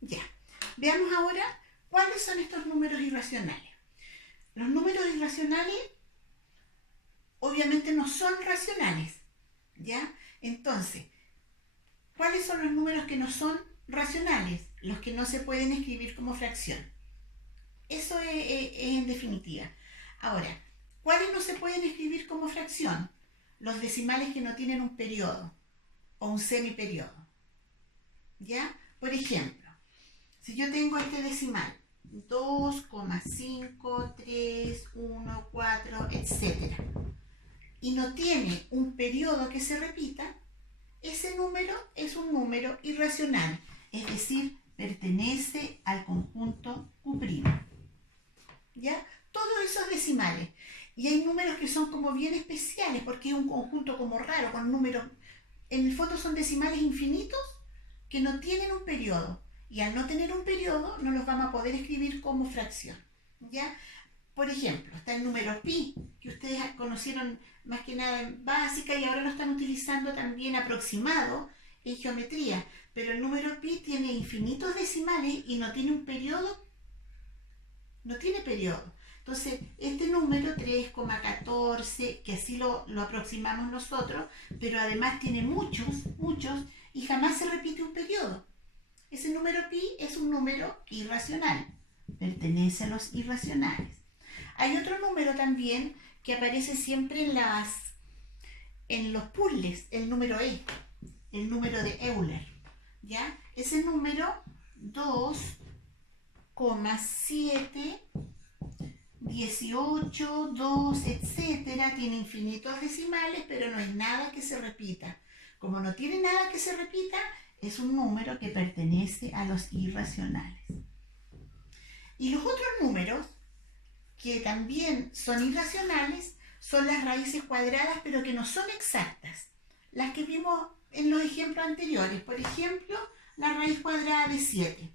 Ya. Veamos ahora cuáles son estos números irracionales. Los números irracionales obviamente no son racionales, ¿ya? Entonces, ¿cuáles son los números que no son racionales? Los que no se pueden escribir como fracción. Eso es en definitiva. Ahora, ¿cuáles no se pueden escribir como fracción? Los decimales que no tienen un periodo o un semiperiodo. ¿Ya? Por ejemplo, si yo tengo este decimal, 2,531,4, etc., y no tiene un periodo que se repita, ese número es un número irracional, es decir, pertenece al conjunto Q'. ¿Ya? Todos esos decimales. Y hay números que son como bien especiales, porque es un conjunto como raro, con números, en el fondo son decimales infinitos que no tienen un periodo. Y al no tener un periodo, no los vamos a poder escribir como fracción. ¿Ya? Por ejemplo, está el número pi, que ustedes conocieron más que nada en básica y ahora lo están utilizando también aproximado en geometría. Pero el número pi tiene infinitos decimales y no tiene un periodo. No tiene periodo. Entonces, este número 3,14, que así lo aproximamos nosotros, pero además tiene muchos, y jamás se repite un periodo. Ese número pi es un número irracional, pertenece a los irracionales. Hay otro número también que aparece siempre en los puzzles, el número E, el número de Euler, ¿ya? Ese número 2,7, 18, 2, etcétera, tiene infinitos decimales, pero no hay nada que se repita. Como no tiene nada que se repita, es un número que pertenece a los irracionales. Y los otros números, que también son irracionales, son las raíces cuadradas, pero que no son exactas. Las que vimos en los ejemplos anteriores. Por ejemplo, la raíz cuadrada de 7.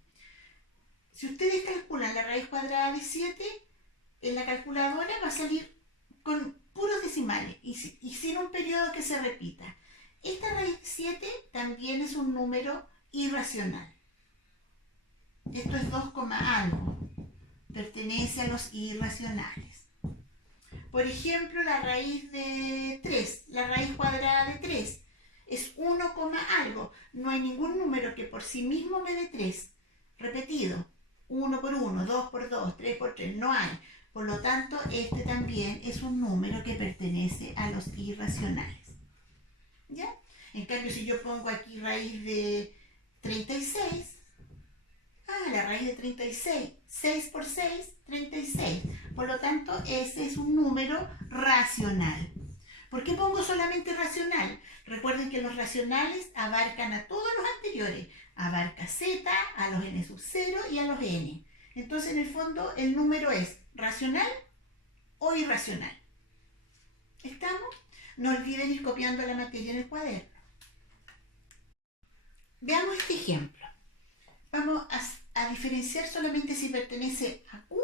Si ustedes calculan la raíz cuadrada de 7, en la calculadora va a salir con puros decimales y sin un periodo que se repita. Esta raíz de 7 también es un número irracional. Esto es 2, algo. Pertenece a los irracionales. Por ejemplo, la raíz de 3, la raíz cuadrada de 3, es 1, algo. No hay ningún número que por sí mismo me dé 3. Repetido. 1 por 1, 2 por 2, 3 por 3, no hay. Por lo tanto, este también es un número que pertenece a los irracionales. ¿Ya? En cambio, si yo pongo aquí raíz de 36, la raíz de 36, 6 por 6, 36. Por lo tanto, ese es un número racional. ¿Por qué pongo solamente racional? Recuerden que los racionales abarcan a todos los anteriores. Abarca z, a los n sub 0 y a los n. Entonces, en el fondo, el número es racional o irracional. ¿Estamos? No olviden ir copiando la materia en el cuaderno. Veamos este ejemplo. Vamos a diferenciar solamente si pertenece a Q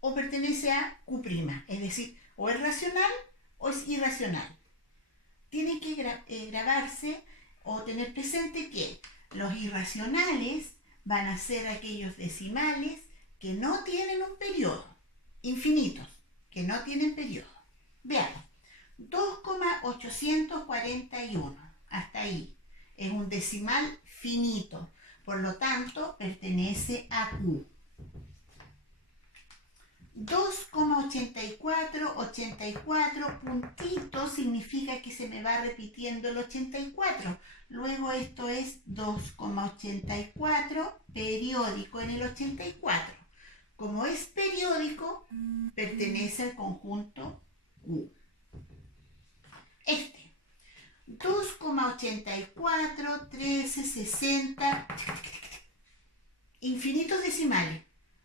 o pertenece a Q'. Es decir, o es racional o es irracional. Tiene que grabarse o tener presente que los irracionales van a ser aquellos decimales que no tienen un periodo, infinitos, que no tienen periodo. Veamos, 2,841, hasta ahí, es un decimal finito, por lo tanto pertenece a Q. 2,84, 84 puntitos significa que se me va repitiendo el 84. Luego esto es 2,84 periódico en el 84. Como es periódico, pertenece al conjunto Q. Este, 2,84, 13, 60, infinitos decimales,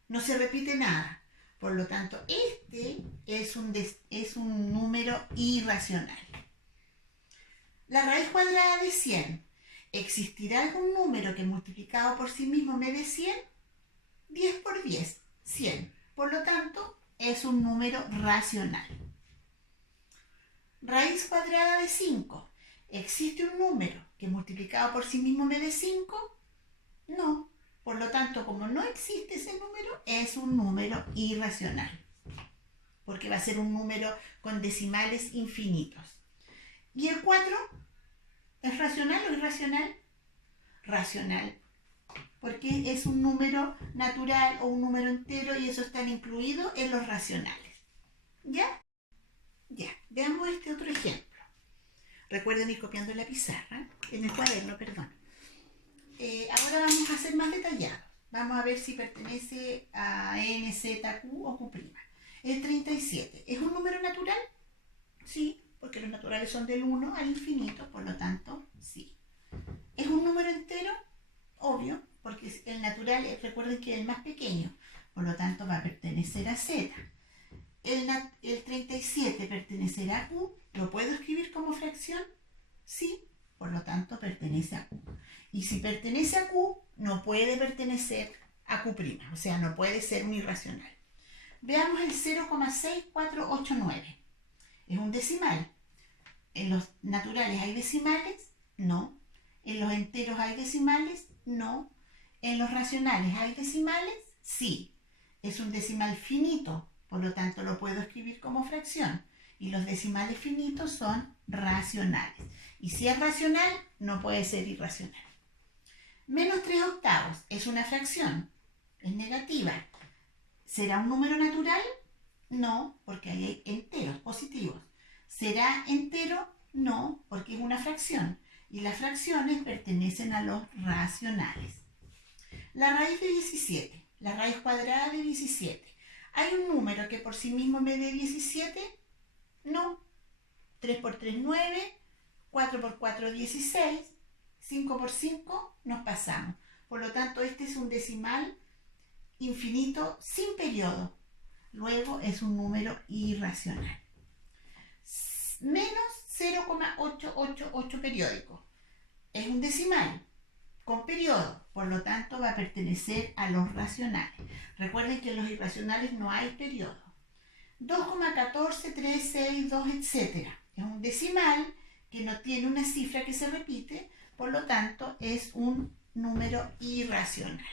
no se repite nada. Por lo tanto, este es un número irracional. La raíz cuadrada de 100. ¿Existirá algún número que multiplicado por sí mismo me dé 100? 10 por 10, 100. Por lo tanto, es un número racional. Raíz cuadrada de 5. ¿Existe un número que multiplicado por sí mismo me dé 5? No. Por lo tanto, tanto, como no existe ese número, es un número irracional, porque va a ser un número con decimales infinitos. ¿Y el 4 es racional o irracional? Racional, porque es un número natural o un número entero y eso está incluido en los racionales. ¿Ya? Ya, veamos este otro ejemplo. Recuerden ir copiando en la pizarra, en el cuaderno, perdón. Ahora vamos a ser más detallados. Vamos a ver si pertenece a N, Z, Q o Q'. El 37, ¿es un número natural? Sí, porque los naturales son del 1 al infinito, por lo tanto, sí. ¿Es un número entero? Obvio, porque el natural, recuerden que es el más pequeño, por lo tanto va a pertenecer a Z. El 37 pertenecerá a Q, ¿lo puedo escribir como fracción? Sí, por lo tanto pertenece a Q. Y si pertenece a Q, no puede pertenecer a Q', o sea, no puede ser un irracional. Veamos el 0,6489. Es un decimal. ¿En los naturales hay decimales? No. ¿En los enteros hay decimales? No. ¿En los racionales hay decimales? Sí. Es un decimal finito, por lo tanto lo puedo escribir como fracción. Y los decimales finitos son racionales. Y si es racional, no puede ser irracional. Menos 3/8 es una fracción, es negativa. ¿Será un número natural? No, porque ahí hay enteros positivos. ¿Será entero? No, porque es una fracción. Y las fracciones pertenecen a los racionales. La raíz de 17, la raíz cuadrada de 17. ¿Hay un número que por sí mismo me dé 17? No. 3 por 3, 9. 4 por 4, 16. 5 por 5, nos pasamos. Por lo tanto, este es un decimal infinito sin periodo. Luego es un número irracional. Menos 0,888 periódico. Es un decimal con periodo, por lo tanto va a pertenecer a los racionales. Recuerden que en los irracionales no hay periodo. 2,14362, etc. Es un decimal que no tiene una cifra que se repite, por lo tanto es un número irracional.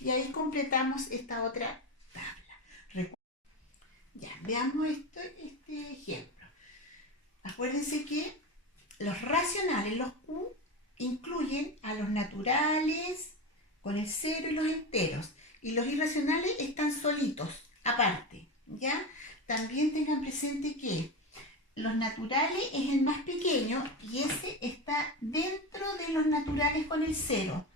Y ahí completamos esta otra tabla. Ya, veamos este ejemplo. Acuérdense que los racionales, los Q, incluyen a los naturales con el 0 y los enteros. Y los irracionales están solitos, aparte. ¿Ya? También tengan presente que los naturales es el más pequeño y ese está dentro de los naturales con el 0.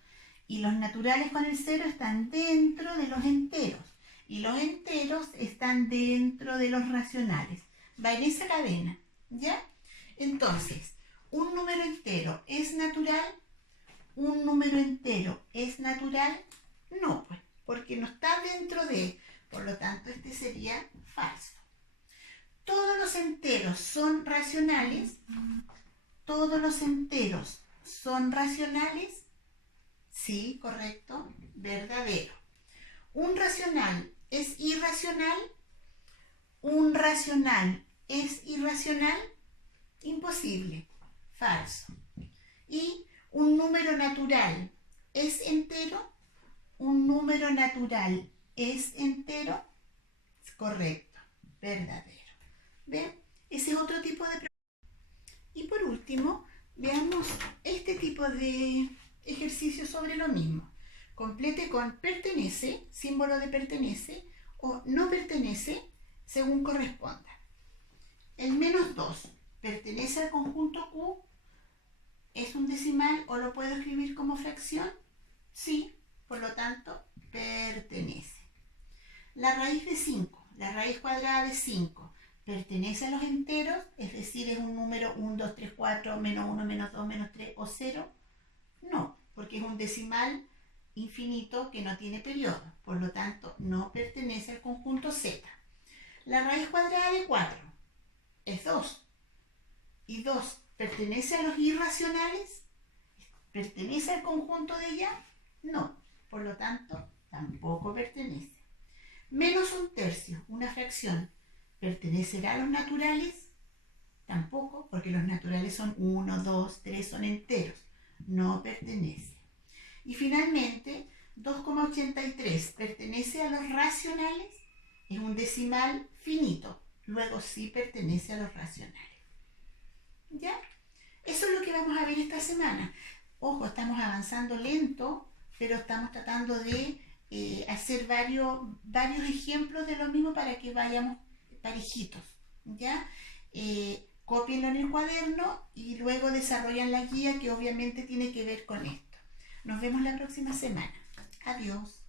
Y los naturales con el 0 están dentro de los enteros. Y los enteros están dentro de los racionales. Va en esa cadena, ¿ya? Entonces, ¿un número entero es natural? ¿Un número entero es natural? No, pues, porque no está dentro de, por lo tanto, este sería falso. ¿Todos los enteros son racionales? ¿Todos los enteros son racionales? Sí, correcto, verdadero. ¿Un racional es irracional? ¿Un racional es irracional? Imposible, falso. ¿Y un número natural es entero? ¿Un número natural es entero? Correcto, verdadero. ¿Ven? Ese es otro tipo de pregunta. Y por último, veamos este tipo de ejercicio sobre lo mismo. Complete con pertenece, símbolo de pertenece, o no pertenece, según corresponda. El menos 2, ¿pertenece al conjunto Q? ¿Es un decimal o lo puedo escribir como fracción? Sí, por lo tanto, pertenece. La raíz de 5, la raíz cuadrada de 5, ¿pertenece a los enteros? Es decir, ¿es un número 1, 2, 3, 4, menos 1, menos 2, menos 3 o 0? No, porque es un decimal infinito que no tiene periodo, por lo tanto no pertenece al conjunto Z. La raíz cuadrada de 4 es 2, y 2 pertenece a los irracionales, ¿pertenece al conjunto de ella? No, por lo tanto tampoco pertenece. Menos 1/3, una fracción, ¿pertenecerá a los naturales? Tampoco, porque los naturales son 1, 2, 3, son enteros, no pertenece. Y finalmente, 2,8 283 pertenece a los racionales, es un decimal finito, luego sí pertenece a los racionales. ¿Ya? Eso es lo que vamos a ver esta semana. Ojo, estamos avanzando lento, pero estamos tratando de hacer varios ejemplos de lo mismo para que vayamos parejitos. ¿Ya? Cópienlo en el cuaderno y luego desarrollan la guía que obviamente tiene que ver con esto. Nos vemos la próxima semana. Adiós.